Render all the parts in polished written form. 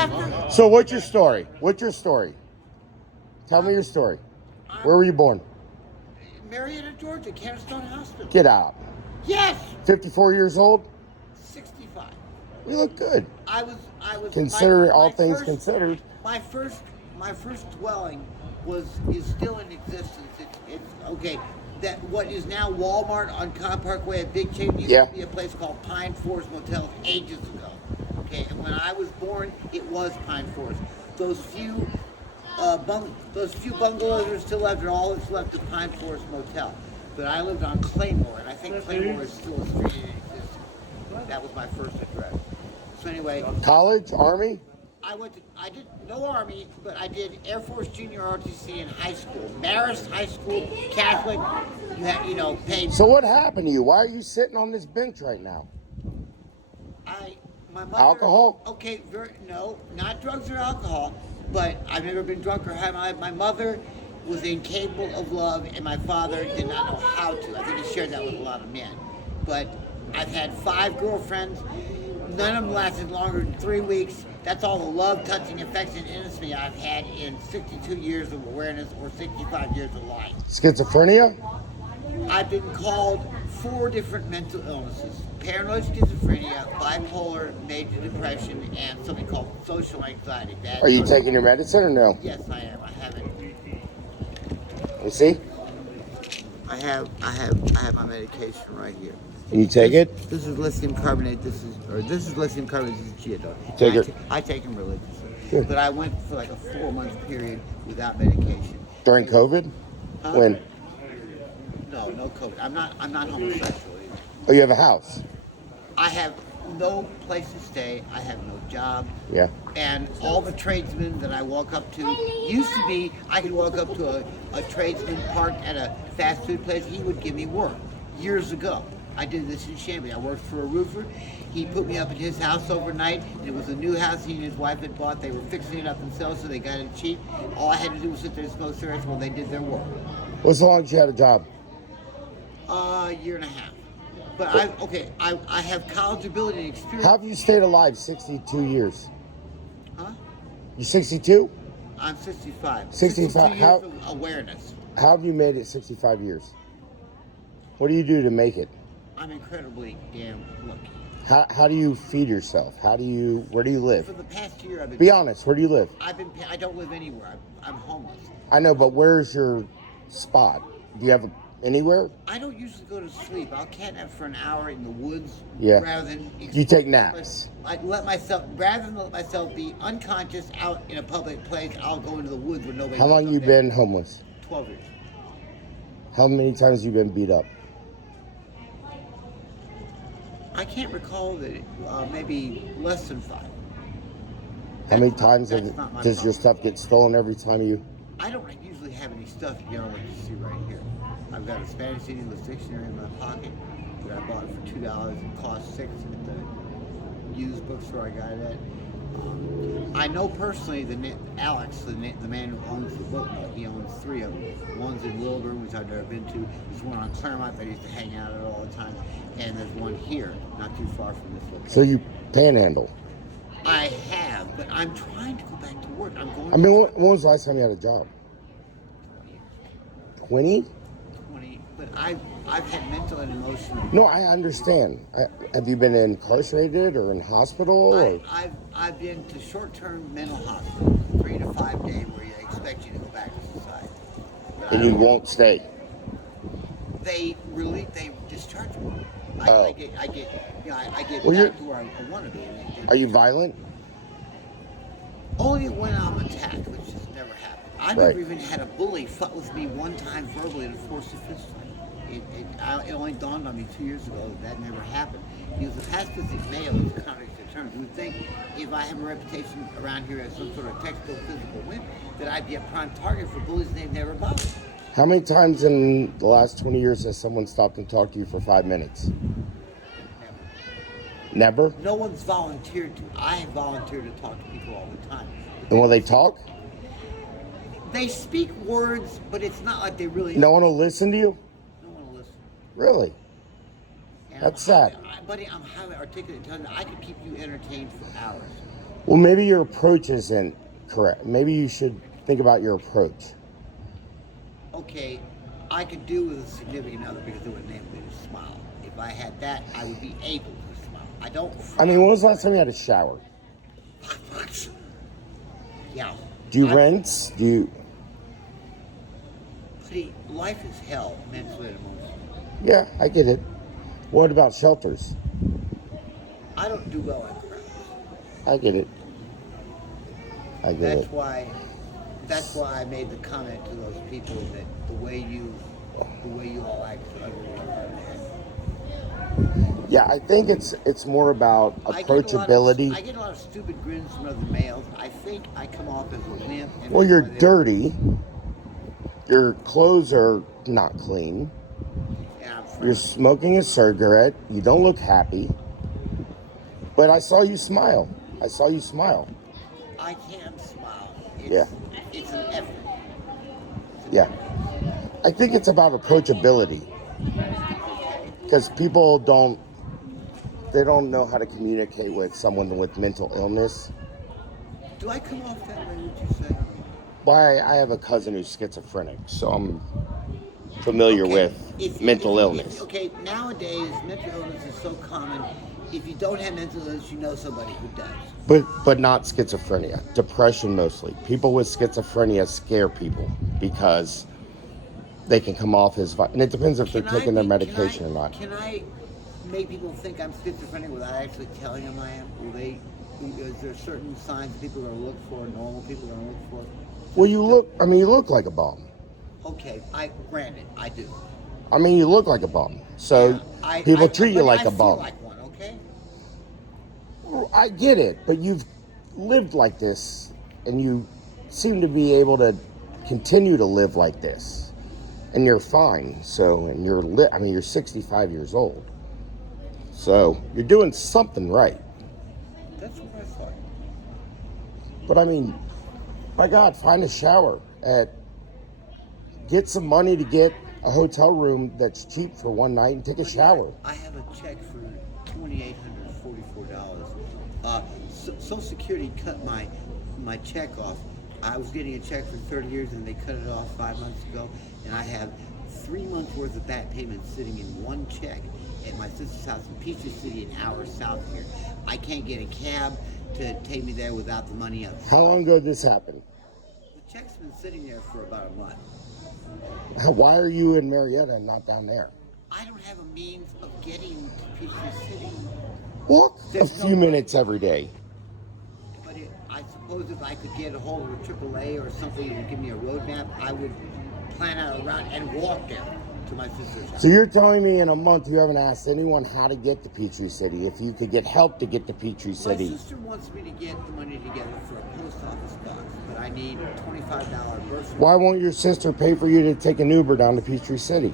after? So what's your story? What's your story? Tell me your story. Where were you born? Marietta, Georgia, Canastone Hospital. Get out. Yes. 54 years old? 65. You look good. I was. Consider all things considered. My first dwelling is still in existence. It's okay. That what is now Walmart on Con Parkway at Big Chain used to be a place called Pine Forest Motel ages ago. Okay, and when I was born, it was Pine Forest. Those few bungalows are still left, and all that's left is Pine Forest Motel. But I lived on Claymore, and I think Claymore is still a street in existence. That was my first address. So anyway, College, Army? I did no Army, but I did Air Force Junior ROTC in high school. Marist High School, Catholic. You had, paid. So what happened to you? Why are you sitting on this bench right now? My mother. Alcohol? Okay, no, not drugs or alcohol, but I've never been drunk or high. My mother was incapable of love, and my father did not know how to. I think he shared that with a lot of men. But I've had 5 girlfriends. None of them lasted longer than 3 weeks. That's all the love, touching, affection, intimacy I've had in 62 years of awareness or 65 years of life. Schizophrenia? I've been called 4 different mental illnesses: paranoid schizophrenia, bipolar, major depression, and something called social anxiety. Are you taking your medicine or no? Yes, I am. I have it. You see? I have my medication right here. Can you take it? This is lithium carbonate. This is lithium carbonate. This is Geodol. Take it. I take them religiously. Good. But I went for like a 4-month period without medication. During COVID? Huh? When? No COVID. I'm not homosexual either. Oh, you have a house? I have no place to stay. I have no job. Yeah. And all the tradesmen that I walk up to, used to be, I could walk up to a tradesman parked at a fast food place. He would give me work years ago. I did this in Chambly. I worked for a roofer. He put me up at his house overnight. And it was a new house he and his wife had bought. They were fixing it up themselves, so they got it cheap. All I had to do was sit there and smoke cigarettes while they did their work. What's the longest you had a job? A year and a half. But I have college ability and experience. How have you stayed alive 62 years? Huh? You 62? I'm 65. 65. Years of awareness. How have you made it 65 years? What do you do to make it? I'm incredibly damn lucky. How do you feed yourself? Where do you live? For the past year, I've been. Be honest, where do you live? I don't live anywhere. I'm homeless. I know, but where's your spot? Do you have anywhere? I don't usually go to sleep. I'll catnap for an hour in the woods. Yeah. Rather than. You take naps. Rather than let myself be unconscious out in a public place, I'll go into the woods where nobody. How long you been homeless? 12 years. How many times you been beat up? I can't recall that. Maybe less than 5. How many times does your stuff get stolen every time you? I don't usually have any stuff beyond what you see right here. I've got a Spanish English dictionary in my pocket that I bought for $2. It cost $6 at the used bookstore I got it at. I know personally Alex, the man who owns the book. He owns 3 of them. One's in Wilburn, which I've never been to. There's one on Claremont that I used to hang out at all the time. And there's one here, not too far from this location. So you panhandle? I have, but I'm trying to go back to work. When was the last time you had a job? 20? 20, but I've had mental and emotional. No, I understand. Have you been incarcerated or in hospital? I've been to short-term mental hospital, 3 to 5 day, where they expect you to go back to society. But And you won't stay? They discharge me. I get back to where I want to be. Are you violent? Only when I'm attacked, which has never happened. I never even had a bully fight with me one time verbally and forced a fist fight. It only dawned on me 2 years ago that never happened. Because the pacifistic male is a contradictory term. You would think if I have a reputation around here as some sort of textbook physical wimp, that I'd be a prime target for bullies and they've never bothered me. How many times in the last 20 years has someone stopped and talked to you for 5 minutes? Never? No one's volunteered to. I have volunteered to talk to people all the time. And will they talk? They speak words, but it's not like they really... No one will listen to you? No one will listen. Really? And that's sad. Buddy, I'm highly articulate. I could keep you entertained for hours. Well, maybe your approach isn't correct. Maybe you should think about your approach. Okay, I could do with a significant other because it would enable me to smile. If I had that, I would be able to smile. I don't. I mean, when was the last time you had a shower? Yeah. Do you rinse? Do you? See, life is hell, mentally and emotionally. Yeah, I get it. What about shelters? I don't do well in crowds. I get it. I get That's it. why. That's why I made the comment to those people that the way you all act is unbelievable. Yeah, I think it's more about approachability. I get a lot of stupid grins from other males. I think I come off as a wimp. And Well, you're dirty. Your clothes are not clean. Yeah, You're smoking a cigarette. You don't look happy. But I saw you smile. I saw you smile. I can smile. Yeah. It's an effort. Yeah. I think it's about approachability. Because people don't know how to communicate with someone with mental illness. Do I come off that way, would you say? Well, I have a cousin who's schizophrenic, so I'm familiar with mental illness. Okay, nowadays, mental illness is so common. If you don't have mental illness, you know somebody who does. But not schizophrenia. Depression mostly. People with schizophrenia scare people because they can come off as... And it depends if they're taking their medication or not. Can I make people think I'm schizophrenic without actually telling them I am? Is there certain signs people are going to look for, normal people are going to look for? Well, you look like a bum. Okay, granted, I do. I mean, you look like a bum. So people treat you like a bum. I feel like one, okay? Well, I get it, but you've lived like this, and you seem to be able to continue to live like this, and you're fine. So, and you're 65 years old. So you're doing something right. That's what I thought. But I mean, my God, find a shower get some money to get a hotel room that's cheap for one night and take a shower. I have a check for $2,844. Social Security cut my check off. I was getting a check for 30 years and they cut it off 5 months ago, and I have 3 months worth of back payments sitting in one check at my sister's house in Peachtree City, an hour south of here. I can't get a cab to take me there without the money up. How long ago did this happen? The check's been sitting there for about a month. Why are you in Marietta and not down there? I don't have a means of getting to Peachtree City. Walk a few minutes every day. But I suppose if I could get a hold of a AAA or something that would give me a roadmap, I would plan out a route and walk down to my sister's house. So you're telling me in a month you haven't asked anyone how to get to Peachtree City, if you could get help to get to Peachtree City? My sister wants me to get the money together for a post office box, but I need a $25 bursary. Why won't your sister pay for you to take an Uber down to Peachtree City?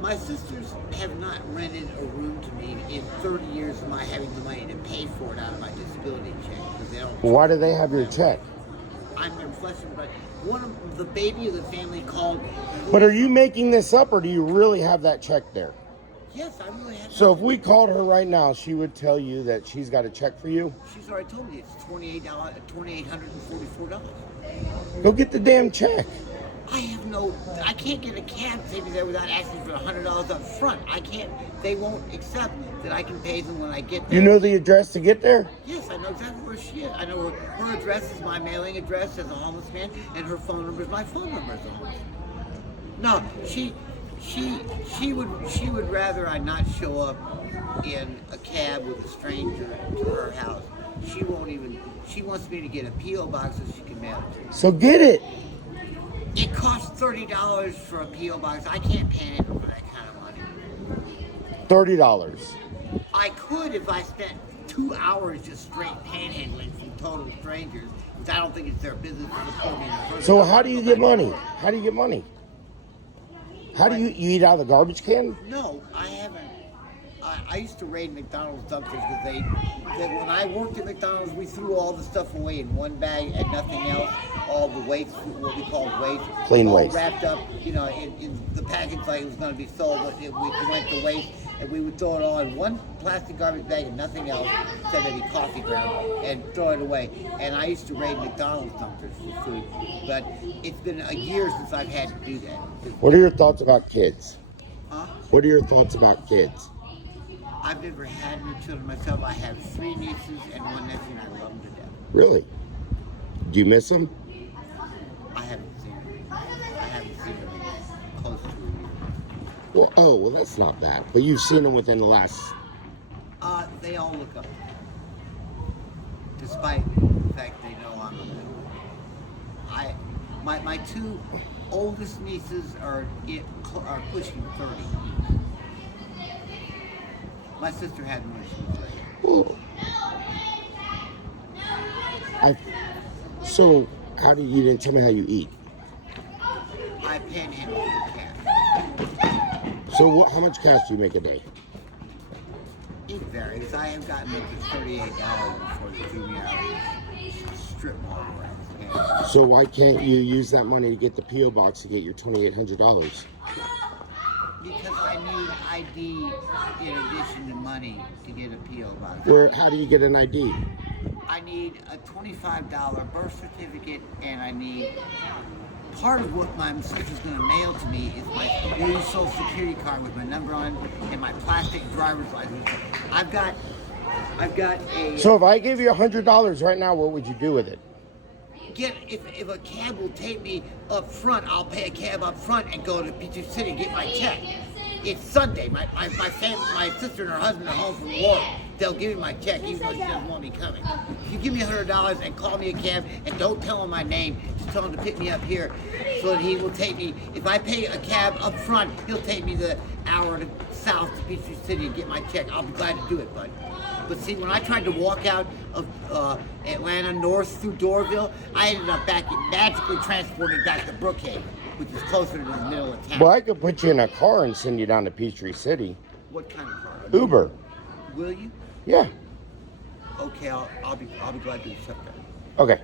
My sisters have not rented a room to me in 30 years of my having the money to pay for it out of my disability check. Because they don't. Why do they have your check? I'm their flesh and blood. One of the baby of the family called. But are you making this up, or do you really have that check there? Yes, I really have. So if we called her right now, she would tell you that she's got a check for you? She's already told me it's $2,844. Go get the damn check. I can't get a cab to take me there without asking for $100 up front. I can't, they won't accept that I can pay them when I get there. You know the address to get there? Yes, I know exactly where she is. I know her address is my mailing address as a homeless man, and her phone number is my phone number as a homeless man. No, she would rather I not show up in a cab with a stranger to her house. She wants me to get a P.O. box so she can mail it to me. So get it. It costs $30 for a P.O. box. I can't panhandle for that kind of money. $30. I could if I spent 2 hours just straight panhandling from total strangers, because I don't think it's their business to put me in the first So place. how do you get money? How do you get money? How do you eat out of the garbage can? No, I haven't. I used to raid McDonald's dumpsters because when I worked at McDonald's, we threw all the stuff away in one bag and nothing else. All the waste, what we call waste, Clean all waste. wrapped up, in the package like it was going to be sold. But we went to waste. and we would throw it all in one plastic garbage bag and nothing else, instead of any coffee ground, and throw it away. And I used to raid McDonald's dumpsters for food, but it's been a year since I've had to do that. What are your thoughts about kids? Huh? What are your thoughts about kids? I've never had any children myself. I have 3 nieces and 1 nephew, and I love them to death. Really? Do you miss them? I haven't seen them. I haven't seen them in close to a year. Well, well, that's not bad. But you've seen them within the last. They all look up, despite the fact they know I'm a little. My 2 oldest nieces are pushing 30. My sister had one when she was 30. So, how do you didn't tell me how you eat? I panhandle for cash. So, how much cash do you make a day? It varies. I have gotten up to $38 before they threw me out of the strip mall where I was paying. So, why can't you use that money to get the P.O. box to get your $2,800? Because I need ID in addition to money to get a P.O. box. How do you get an ID? I need a $25 birth certificate, and I need part of what my sister's going to mail to me is my new Social Security card with my number on and my plastic driver's license. I've got a. So, if I gave you $100 right now, what would you do with it? If a cab will take me up front, I'll pay a cab up front and go to Peachtree City and get my check. It's Sunday. My sister and her husband are home from work. They'll give me my check even though she doesn't want me coming. If you give me $100 and call me a cab and don't tell him my name, just tell him to pick me up here so that he will take me. If I pay a cab up front, he'll take me the hour to south to Peachtree City and get my check. I'll be glad to do it, bud. But see, when I tried to walk out of Atlanta north through Doraville, I ended up magically transported back to Brookhaven, which is closer to the middle of town. Well, I could put you in a car and send you down to Peachtree City. What kind of car? Uber. Will you? Yeah. Okay, I'll be glad to accept that. Okay.